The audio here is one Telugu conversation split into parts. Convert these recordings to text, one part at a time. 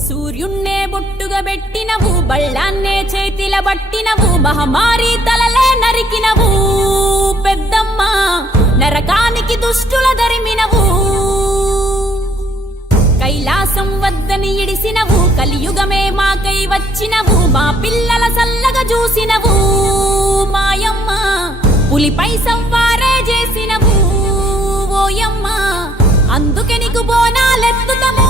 సూర్యున్నే బొట్టుగా పెట్టినవు, బళ్ళాన్నే చేతిల బట్టినవు, మహమారి తలలే నరికినవు పెద్దమ్మ, నరకానికి దుష్టుల దరిమినవు. కైలాసం వద్దని ఇడిసినవు, కలియుగమే మాకై వచ్చినవు, మా పిల్లల సల్లగా చూసినవు మాయమ్మ, పులిపై సవ్వారే చేసినవు ఓయమ్మ, అందుకే నీకు బోనాలెత్తుతము.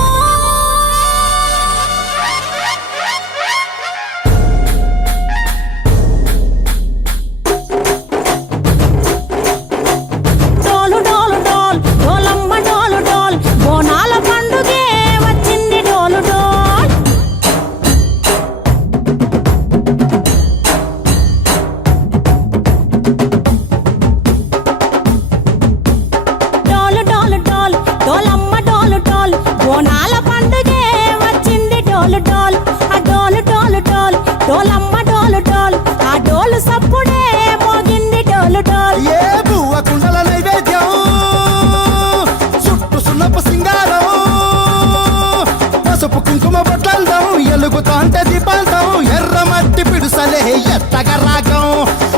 ఎలుగుతాంటే దీపాంతం ఎర్రమట్టి పిడుసలే ఎత్తగా రాగం,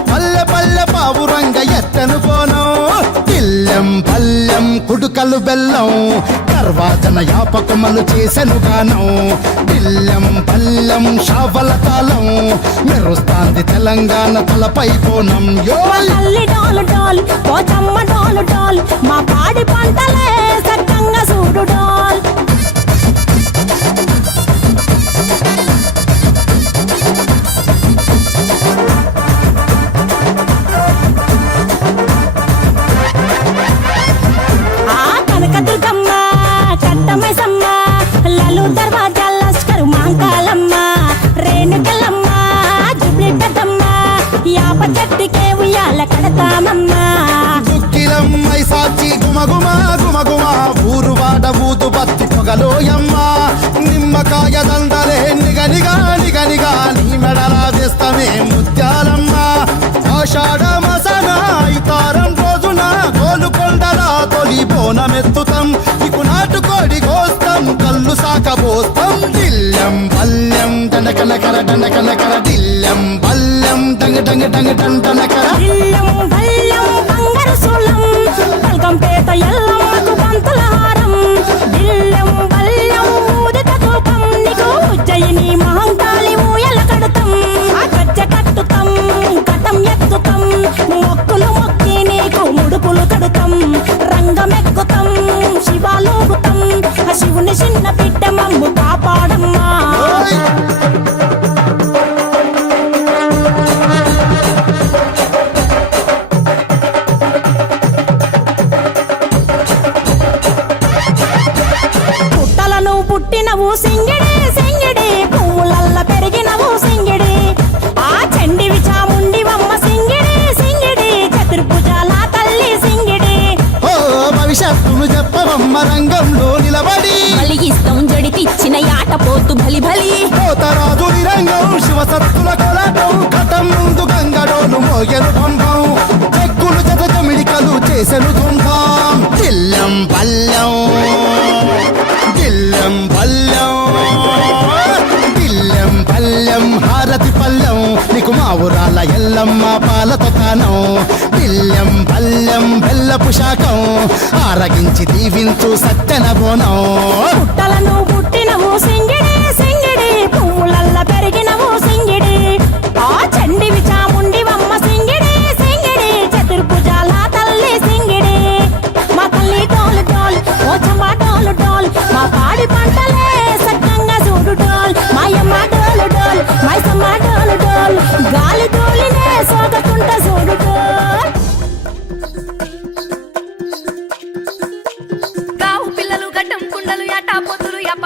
పల్లె పల్లె పావురంగ ఎత్తను కోనం, ఇల్లెం పల్లెం కుడుకలు బెల్లం, గర్వాజన యాపకమలు చేసెను గానం, ఇల్లెం పల్లెం షావల తాళం, మెరుస్తాంది తెలంగాణ తలపై కోణం. మా పాడి పంటలే సక్కంగా చూడు డోల్. దుక్కిలమ్మై సాచి గుమగుమ గుమగుమ, ఊరు వాడ ఊదు బత్తి పొగలోయమ్మ, నిమ్మకాయ దండలే నిగనిగా నిగనిగా, నీ మెడలా వేస్తమే ముత్యాలమ్మ. ఆషాఢ మసన ఇతారం రోజున గోలుకొండల తొలి బోనమెత్తుతాం, ఇకు నాటుకోడి కోస్తాం, కళ్ళు సాకబోస్తాం, దిల్లెం పల్లెం దండకనకర దండకనకర, దిల్లెం పల్లెం డంగ డంగ డంగ డండనకర. పేట ఎల్లమ్మకు పంతుల హారం, బిల్లెం బల్లెం ఊదిత ధూపం, నీకు ఉజ్జయిని మహంకాళి ఊయల కడతాం, గజ్జ కట్టుతాం, కటం ఎత్తుతాం, మొక్కులు మొక్కి నీకు ముడుపులు కడుతాం, రంగమెక్కుతాం, శివాలోగుతాం, శివుని చిన్న బిడ్డ మమ్ము కాపాడమ్మా. పుట్టినవు సింగిడి సింగిడి, పువ్వులల్ల పెరిగినవు సింగిడి, ఆ చండివి చాముండివమ్మ సింగిడి సింగిడి, చతుర్భుజాల తల్లి సింగిడి. ఓ భవిష్యత్తును చెప్పవమ్మ రంగంలో నిలబడి, బలిగిస్తాం జడితిచ్చిన యాట పోతు బలి బలి, పోతరాజు రంగం శివసత్తుల కొలటం, కటం ముందు గంగడోలు మోయలు పంపం, చెక్కులు జత జమిడికలు చేసెను తుంటాం, దిల్లెం పల్లెం దిల్లెం పల్లెం దిల్లెం పల్లెం హారతి పల్లెం, నీకు మా ఊరాల ఎల్లమ్మ పాలతో కానం, దిల్లెం పల్లెం బెల్లపు శాఖం, ఆరగించి దీవించు సత్యన బోనం. పుట్టలను పుట్టినవు సింగిడి సింగిడి, పువ్వులల్ల పెరిగినవు సింగిడి, ఆ చండివి చాముండివమ్మ సింగిడి సింగిడి, చతుర్భుజాల తల్లి సింగిడి. మా తల్లి డోలు డోల్ ఓ చంబా డోలు డోల్, మా పాడి పంటలే సక్కంగా చూడు డోల్, మాయమ్మ డోలు డోల్ మైసమ్మ డోలు డోల్, గాలి డోలినే సోదకుంట చూడు డోల్. కావు పిల్లలు గడ్డం కుండలు యాటా పొత్తులు యప్ప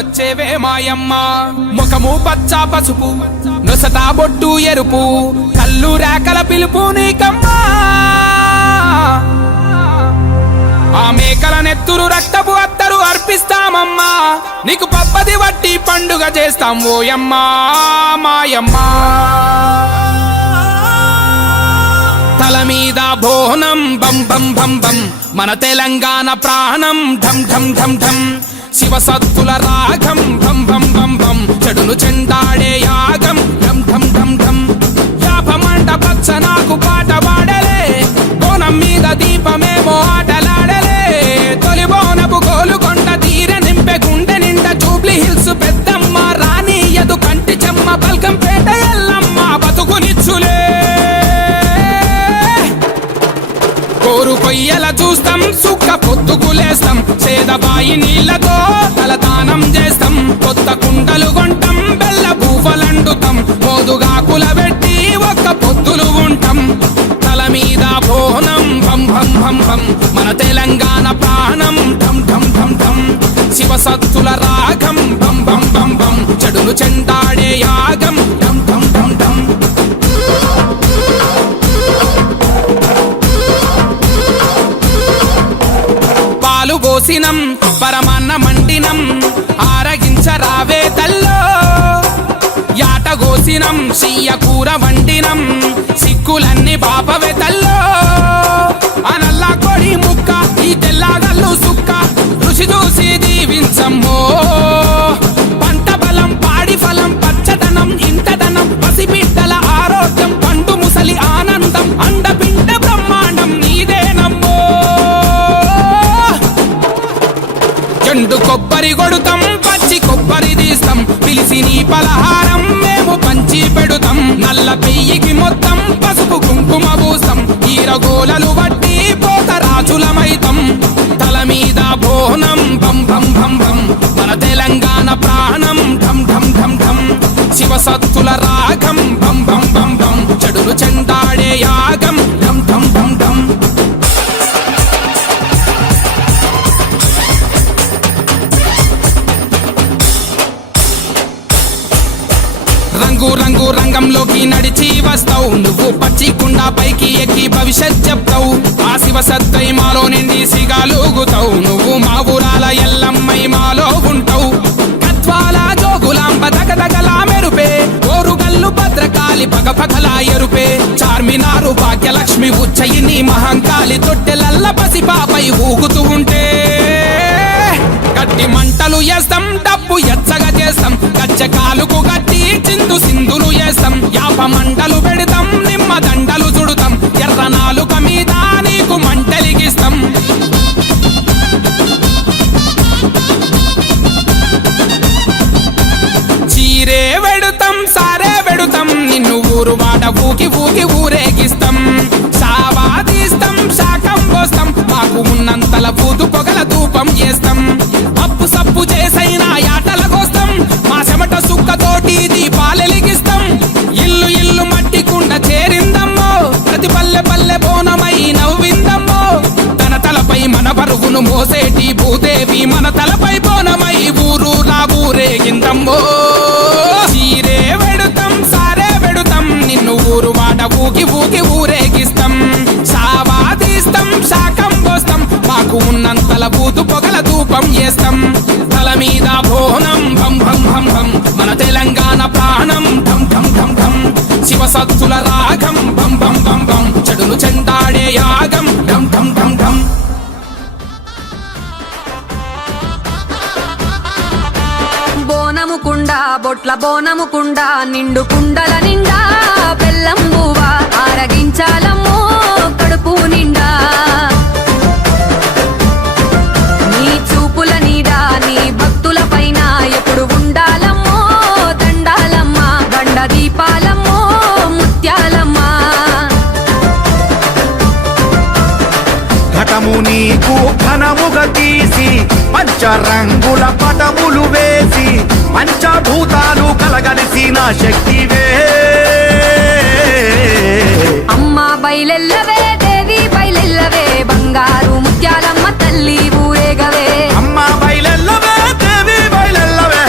వచ్చేవే మాయమ్మ. ముఖము పచ్చ పసుపు, నొసట బొట్టు ఎరుపు, కళ్ళు రేకల పిలుపు నీకమ్మా. ఆ మేకల నెత్తురు రక్తపు అత్తరు అర్పిస్తామమ్మా. నీకు పప్పది వట్టి పండుగ చేస్తాం ఓయమ్మా మాయమ్మా. తల మీద బోనం బం బం బం బం, మన తెలంగాణ ప్రాణం ఢం ఢం ఢం ఢం. శివసత్తుల రాగం బం బం బం బం, చెడును చెండాడే యాగం ఢం ఢం ఢం ఢం. యాపమంట పచ్చ నాకు పాట పాడలే, బోనం మీద దీపమేమో ఆటలాడలే. తొలి బోనపు గోలుకొండ తీర నింపె గుండె నిండా జూబ్లీ హిల్స్ పెద్దమ్మ రానియదు కంటి చెమ్మ బల్కంపేట ఎల్లమ్మ బతుకునిచ్చులే. కోరు కొయ్యల చూస్తాం, సుక్క పొద్దుకులేస్తాం, సేదబాయి నీళ్లతో తలదానం చేస్తాం. కొత్త కుండలు కొంటాం, బెల్ల పూవలండుతాం, మోదుగా కులబెట్టి ఒక్క పొద్దులు ఉంటాం. తల మీద బోనం భం భం భం భం, మన తెలంగాణ ప్రాణం ఢం ఢం ఢం ఢం. శివసత్తుల రాగం బం బం బం బం, చెడును చెండాడే యాగం ఢం ఢం ఢం ఢం. పాలు పోసినం, పరమాన్న మండినం, ఆరగించరావే తల్లో. యాట గోసినం, శీయ కూర వండినం, సిక్కులన్నీ బాపవే తల్లో. అనల్ల కొడి ముక్క, ఈ తెల్లగల్లు సుక్క, రుచి చూసి దీవించమ్మో. పంట బలం, పాడి ఫలం, పచ్చదనం, ఇంటదనం, పసిబిడ్డల ఆరోగ్యం, పండు ముసలి ఆనందం, అండపిండ బ్రహ్మాండం నీదేనమ్మో. ఎండు కొబ్బరి కొడుతాం, పచ్చి కొబ్బరి తీస్తాం, పిలిసి నీ పలహారం మేము పంచి పెడుతాం. నల్ల పెయ్యికి మొత్తం పసుపు కుంకుమ పూస్తాం, ఈరగోలలు బట్టి పోతరాజులమైతం. తల మీద బోనం బం బం బం బం, మన తెలంగాణ ప్రాణం ఢం ఢం ఢం ఢం. శివసత్తుల రాగం బం బం బం బం, చెడును చెండాడే యాగం ఢం ఢం ఢం ఢం. రంగు రంగు రంగంలోకి నడిచి వస్తావు, నువ్వు పచ్చి కుండ పైకి ఎక్కి భవిష్యత్ చెప్తావు. ఆ శివసత్తై మాలో నిండి సిగాలుగుతావు, నువ్వు మా ఊరాల ఎల్లమ్మై మాలో ఉంటావు. కత్వాల జోగులాంబ దగదగలా మెరుపే, ఓరుగల్లు భద్రకాళి పగపగలా ఎరుపే. చార్మినారు భాగ్యలక్ష్మి ఉజ్జయిని మహంకాళి తొట్టెలల్ల పసిపాపై ఊగుతూ ఉంటే. గట్టి మంటలు వేస్తాం, డబ్బు ఎచ్చగా చేస్తాం, గచ్చకాలుకు గట్టి చిందు సింధులు వేస్తాం. యాప మంటలు పెడతాం, నిమ్మ దండలు చుడుతాం, ఎర్ర నాలుక మీద నీకు మంటలిగిస్తాం. చీరే వెడుతాం, సారే వెడుతాం, నిన్ను ఊరు వాడ ఊకి ఊకి ఊరేగిస్తాం. సావా తీస్తాం, శాకం పోస్తాం, మాకు ఉన్నంతల పూతు పొగల ధూపం చేస్తాం. అప్పు సప్పు చేసైనా యాటల కోస్తాం, మా చెమట సుక్కతోటి దీపాలెలిగిస్తాం. ఇల్లు ఇల్లు మట్టి కుండ చేరిందమ్మో, ప్రతి పల్లె పల్లె బోనమై నవ్విందమ్మో. తన తలపై మన బరువును మోసేటి భూదేవి మన తలపై బోనమై ఊరూరా ఊరేగిందమ్మో. చీరే వెడుతాం, సారే వెడుతాం, నిన్ను ఊరు వాడ ఊకి ఊకి ఊరేగిస్తాం. సావా తీస్తాం, శాకం పోస్తాం, మాకు ఉన్నంతల బూతు పొగల ధూపం చేస్తాం. తల మీద బోనం భం భం భం భం, మన తెలంగాణ ప్రాణం ఢం ఢం ఢం ఢం. శివసత్తుల రాగం బం బం బం బం, చెడును చెండాడే యాగం ఢం ఢం ఢం ఢం. బోనము కుండ బొట్ల బోనము కుండ, నిండు కుండల నిండా బెల్లం బువ్వ ఆరగించాలమ్మో కడుపు నిండా. నీ చూపుల నీడా నీ భక్తుల పైన ఎప్పుడు ఉండాలమ్మో దండాలమ్మ, గండ దీపాలమ్మో ముత్యాలమ్మ. ఘటము నీకు ఘనముగా తీసి పంచరంగుల పటములు వేసి, పంచభూతాలు కలగలిసిన శక్తివే. అమ్మా బయలెల్లవే దేవి బయలెల్లవే, బంగారు ముత్యాలమ్మ తల్లి ఊరేగవే. అమ్మ బయలెల్లవే దేవి బయలెల్లవే,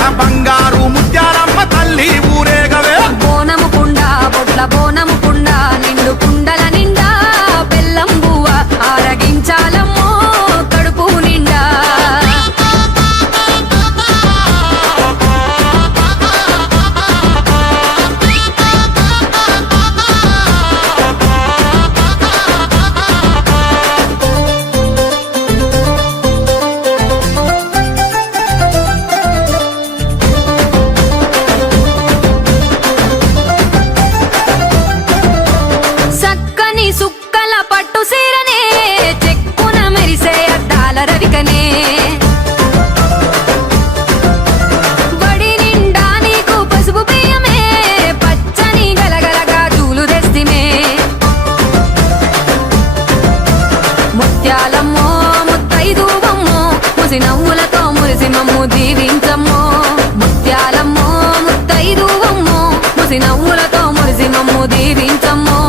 దీవించమ్మో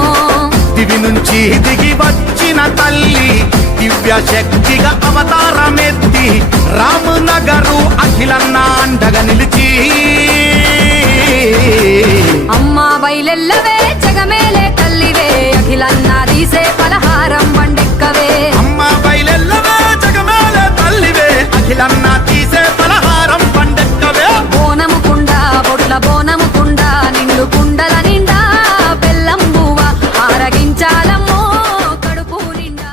దివి నుంచి దిగి వచ్చిన తల్లి దివ్య శక్తిగా అవతారమెత్తి రామనగరు అఖిలన్న అండగా నిలిచి అమ్మా బయలెల్లవే జగమేలే తల్లివే అఖిలన్న తీసే పలహారం బండెక్కవే అమ్మ బయలెల్లవే జగమేల తల్లివే అఖిలన్న తీసే పలహారం పండెక్కవే బోనము కుండ బొట్ల బోనము కుండ నిండు కుండల నిండా బెల్లం బువ్వ ఆరగించాలమ్మో కడుపు నిండా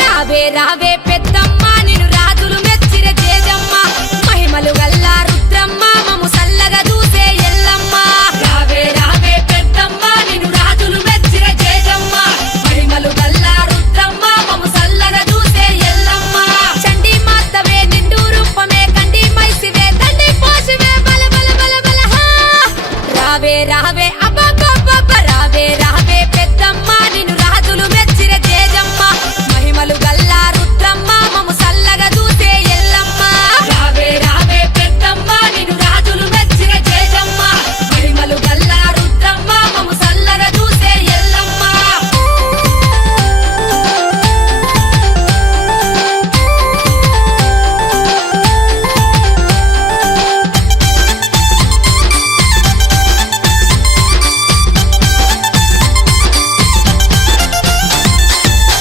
రావే రావే పెద్దమ్మ నిన్ను రాజులు మెచ్చిర జేజమ్మ మహిమలు గల్లా రుద్రమ్మ మము సల్లగా చూసే ఎల్లమ్మ రావే రావే పెద్దమ్మ నిన్ను రాజులు మెచ్చిర జేజమ్మ మహిమలు గల్లా రుద్రమ్మ మము సల్లగా చూసే ఎల్లమ్మ చండి మాతవే నిండు రూపమే కండి మైసివే తండి పోసివే బల బల బల బల హా రావే రావే అబ్బబ్బబ్బ రావే రావే పెద్దమ్మ నిన్ను రాజులు మెచ్చిర జేజమ్మ మహిమలు గల్లా రుద్రమ్మ మము సల్లగా చూసే ఎల్లమ్మ రావే రావే పెద్దమ్మ నిన్ను రాజులు మెచ్చిర జేజమ్మ మహిమలు గల్లా రుద్రమ్మ మము సల్లగా చూసే ఎల్లమ్మ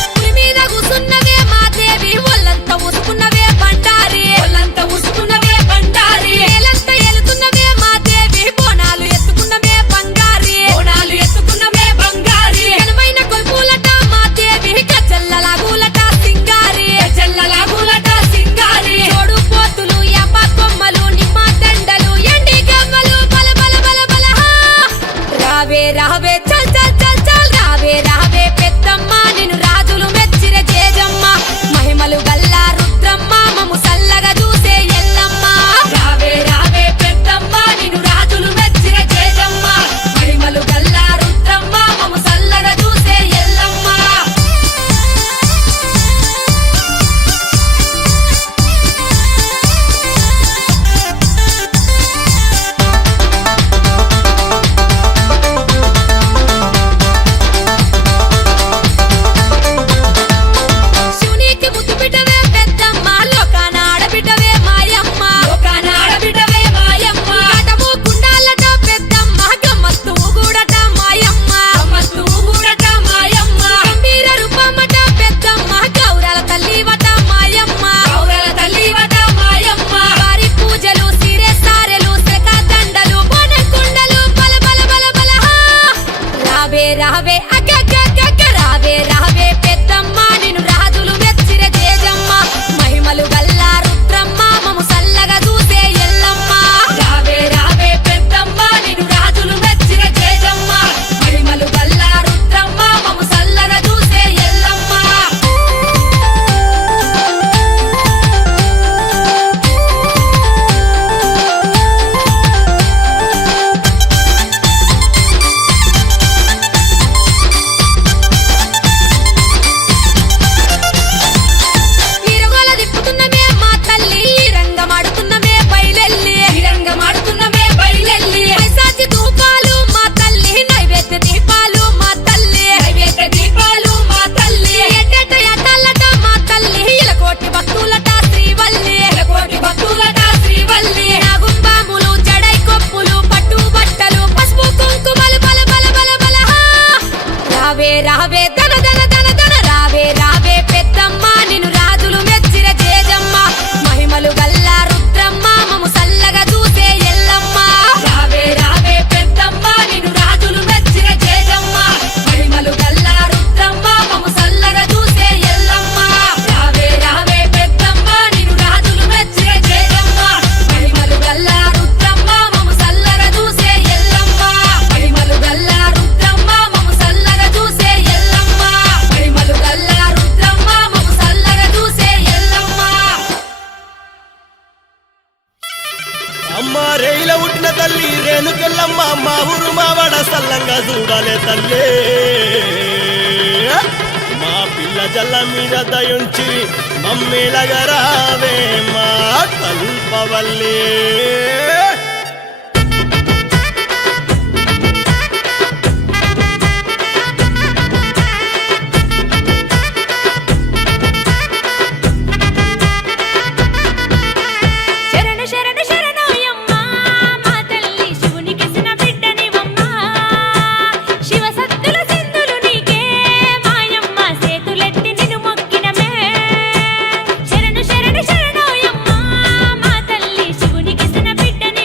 పులి మీద కూసున్నవే మాదేవి ఒళ్ళంతా ఉసుకున్నవే బండారి ఒళ్ళంతా ఉసుకున్నవే బండారి ఏలంతా ఏలుతున్నవే మాదేవి బోనాలు ఎత్తుకున్నవే బంగారి బోనాలు ఎత్తుకున్నవే బంగారి ఘనమైన కొల్పులట మాదేవి గజ్జల్లలాగులట సింగారి గజ్జల్లలాగులట సింగారి జోడు పోతులు యాప కొమ్మలు నిమ్మ దండలు ఎండి గమ్మలు బల బల బల బల హా రావే రావే చల్ చల్ చల్ చల్ రావే రావే పెద్దమ్మ నిన్ను రాజులు మెచ్చిర జేజమ్మ మహిమలు గల్లా రుద్రమ్మ మము సల్లగా చూసే ఎల్లమ్మ రావే రావే పెద్దమ్మ నిన్ను రాజులు మెచ్చిర జేజమ్మ మహిమలు గల్లా రుద్రమ్మ మము సల్లగా చూసే ఎల్లమ్మ శివునికి ముద్దు బిడ్డవే పెద్దమ్మ లోకాన ఆడబిడ్డవే మాయమ్మ లోకాన ఆడబిడ్డవే మాయమ్మ కటము కుండాలట పెద్దమ్మ గమ్మత్తు ఊగుడట మాయమ్మ గమ్మత్తు ఊగుడట మాయమ్మ గంభీర రూపమట పెద్దమ్మ గౌరల తల్లివట మాయమ్మ గౌరల తల్లివట మాయమ్మ వారి పూజలు సిరే సారెలు శక దండలు బోన కుండలు బల బల బల బల హా రావే రావే అగ్గగ్గగ్గ రావే రావే పెద్దమ్మ నిన్ను రాజులు మెచ్చిర జేజమ్మ మహిమలు గల్లా రుద్రమ్మ మము సల్లగా చూసే ఎల్లమ్మ రావే రావే పెద్దమ్మ నిన్ను రాజులు మెచ్చిర జేజమ్మ మహిమలు గల్లా రుద్రమ్మ మము సల్లగా చూసే ఎల్లమ్మ మా ఊరు మా వడ సల్లంగా చూడాలే తల్లే మా పిల్ల జల్ల మీద దయుంచి మమ్మీలగరావే మా కల్పవల్లే శరణు శరణు శరణోయమ్మ మా తల్లి శివునికిసిన బిడ్డనివమ్మ శివ సత్తుల సింధులు నీకే మాయమ్మ సేతులెత్తి నిన్ను మొక్కినమే శరణు శరణు శరణోయమ్మ మా తల్లి శివునికిసిన బిడ్డనివమ్మ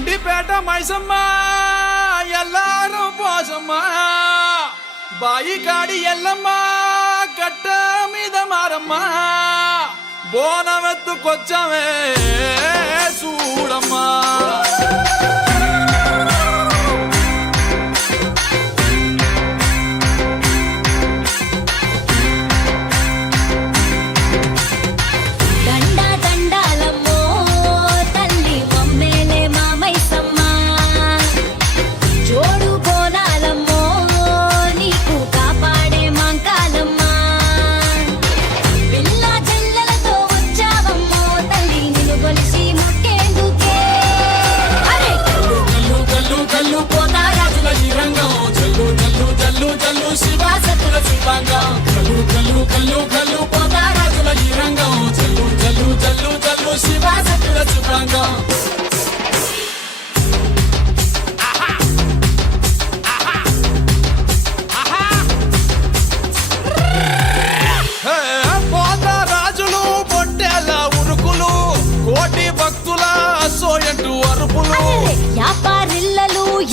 గండిపేట మైసమ్మ ఎల్లారు పోసమ్మ బాయి కాడి ఎల్లమ్మ గట్ట మీద మారమ్మ బోనమెత్తుకొచ్చమే చూడమ్మా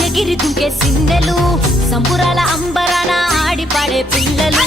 ఎగిరి దుంకే సిన్నెలు సంబురాల అంబరాన ఆడి పాడే పిల్లలు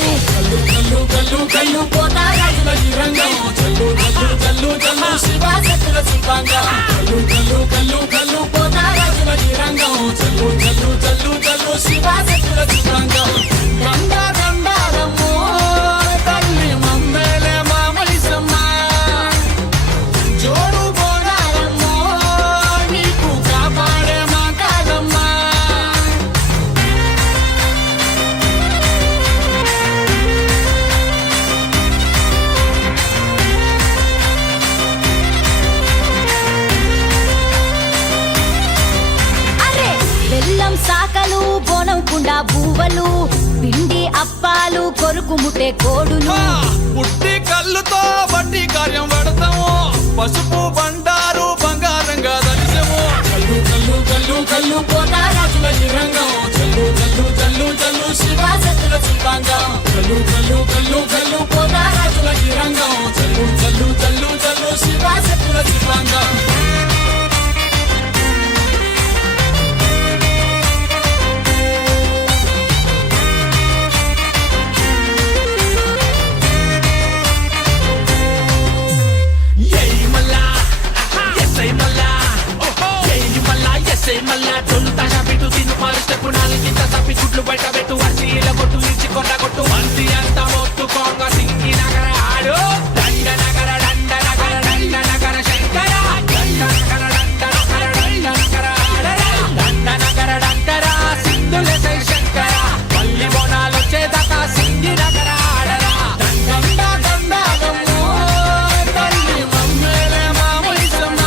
సాకలు బోనం కుండా బూవలు పిండి అప్పాలు కొరుకు ముట్టే కోడులు పుట్టి కళ్ళుతో బట్టి కార్యం పడతాము పసుపు బండారు బంగారంగా దర్శము కల్లు కల్లు కల్లు కల్లు పోతారాజుల ఈ రంగం చల్లు చల్లు చల్లు చల్లు శివాసతుల శివాంగం కల్లు కల్లు కల్లు కల్లు పోతారాజుల ఈ రంగం చల్లు చల్లు చల్లు చల్లు శివాసతుల శివాంగం మళ్ళా డొల్లు తాజా పెట్టు తిను పాలు స్టెప్పు నాలుగింత తప్పి గుడ్లు బయట పెట్టు వర్షీల కొట్టు ఇచ్చి కొట్ట కొట్టు మంది అంతా మొత్తుకోంగ సింగి నగర ఆడు దండ నగర దండ నగర దండ నగర శంకర దండ నగర దండ నగర దండ నగర ఆడరా దండ నగర దండర సింధుల శంకర పల్లి బోనాలు వచ్చేదాకా సింగి నగర ఆడరా దండ దండ గమ్మో తల్లి మమ్మేలే మామైసమ్మ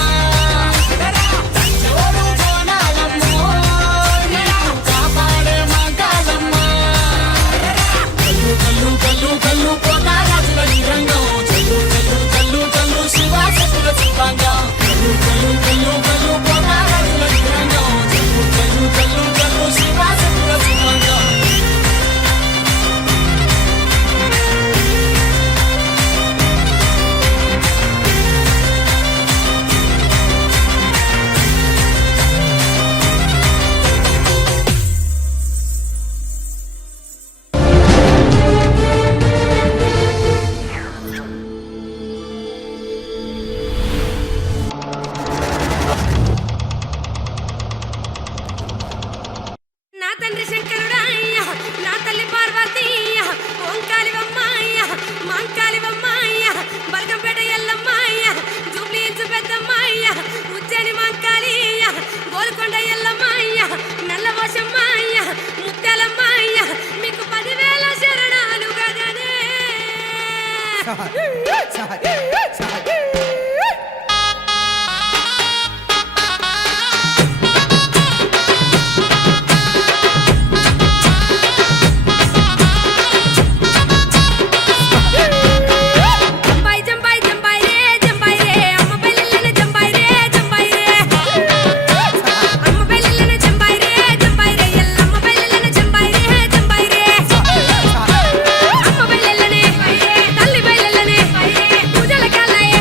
కల్లు పోతారాజుల ఈ రంగం చల్లు చల్లు చల్లు చల్లు శివాసతుల శివాంగం కల్లు కల్లు కల్లు కల్లు పోతారాజుల ఈ రంగం చల్లు చల్లు చల్లు చల్లు శివాసతుల శివాంగం నా తండ్రి శంకరుడాయ్య నా తల్లి పార్వతీయ ఓంకాళివమ్మాయ్య మాంకాళివమ్మాయ్య బల్కంపేట ఎల్లమ్మాయ్య జూబ్లీహిల్స్ పెద్దమ్మాయ్య ఉజ్జయిని మాంకాళీయ గోల్కొండ ఎల్లమ్మాయ్య నల్లవోషమ్మాయ్య ముత్యాలమ్మాయ్య మీకు 10,000 శరణాలు గదనే తల్లి బయలనే పూజల కల్లయ్య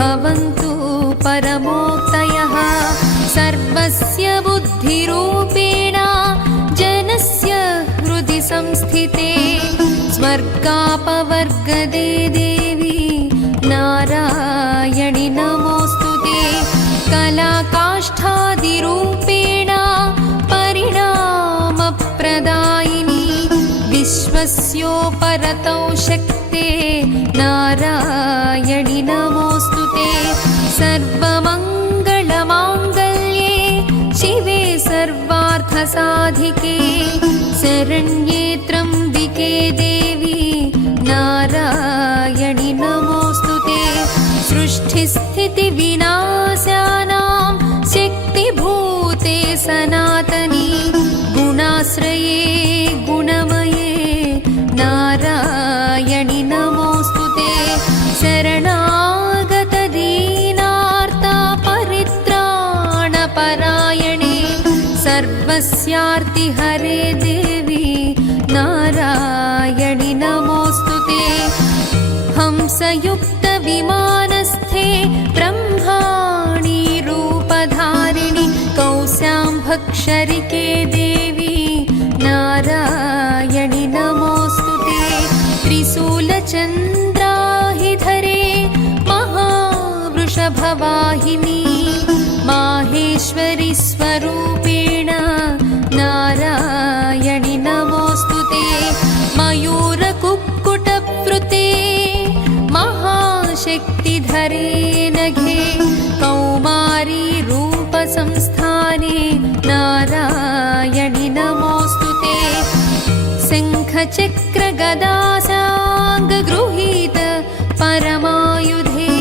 भवन्तु परमोक्तयः सर्वस्य बुद्धिरूपेण जनस्य हृदि संस्थिते स्वर्गापवर्गदे देवी नारायणि नमोऽस्तुते कलाकाष्ठादिरूपेण परिणामप्रदायिनी विश्वस्योपरतौ शक्ते नारायणि नमोऽस्तुते सर्वमङ्गलमाङ्गल्ये शिवे सर्वार्थसाधिके शरण्ये त्र्यम्बिके देवी नारायणि नमोऽस्तुते सृष्टिस्थितिविनाशानां शक्तिभूते सनातनी गुणाश्रये गुणमये नारायणि नमोऽस्तुते शरणागतदीनार्ता परित्राणपरायणे सर्वस्यार्तिहरे देवी नारायणि नमोऽस्तुते हंसयुक्तविमानस्थे ब्रह्माणि रूपधारिणि कौशाम्भक्षरिके देवी नारायणि नमोऽस्तुते त्रिशूलचन्द्राहिधरे महावृषभवाहिनी माहेश्वरि स्वरूपेण नारायणि नमोऽस्तुते मयूरकुक्कुटवृते महाशक्तिधरे नघे कौमारी रूपसंस्थाने नारायणि नमोऽस्तुते शङ्खचक्रगदासाङ्गगृहीत परमायुधे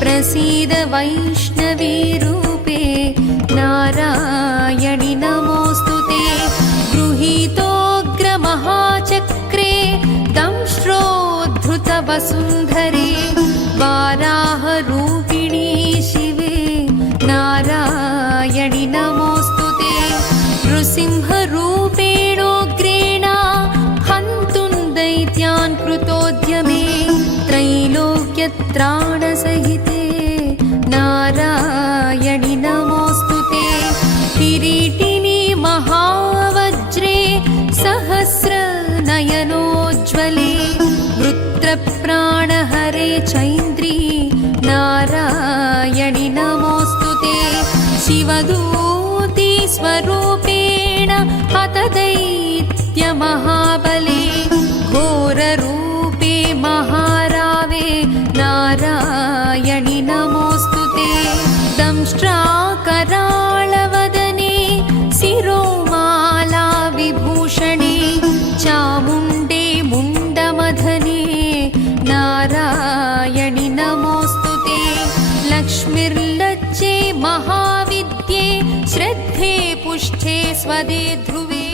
प्रसीद वैष्णवी रूपे नारायणि नमोऽस्तुते गृहीतोऽग्रमहाचक्रे दंष्ट्रोद्धृतवसुन्धरे वाराहरूपिणी शिवे नारायणि नमोऽस्तुते नृसिंहरूपेणोग्रेण हन्तुं दैत्यान् कृतोद्यमे त्रैलोक्यत्राणसहिते नारायणि नमोऽस्तुते किरीटिनी महावज्रे सहस्रनयनोज्ज्वले वृत्रप्राणहरे चैन्द्री नारायणि नमोऽस्तुते शिवदूती स्वरूपेण हतदैत्यमहाबले घोररूपे महारावे नारायणि नमोऽस्तुते दंष्ट्राकराळवदने शिरोमाला विभूषणे चामुण्डे मुण्डमधने नारायणि नमोऽस्तुते लक्ष्मीर्लज्जे महाविद्ये श्रद्धे पुष्ठे स्वदे ध्रुवे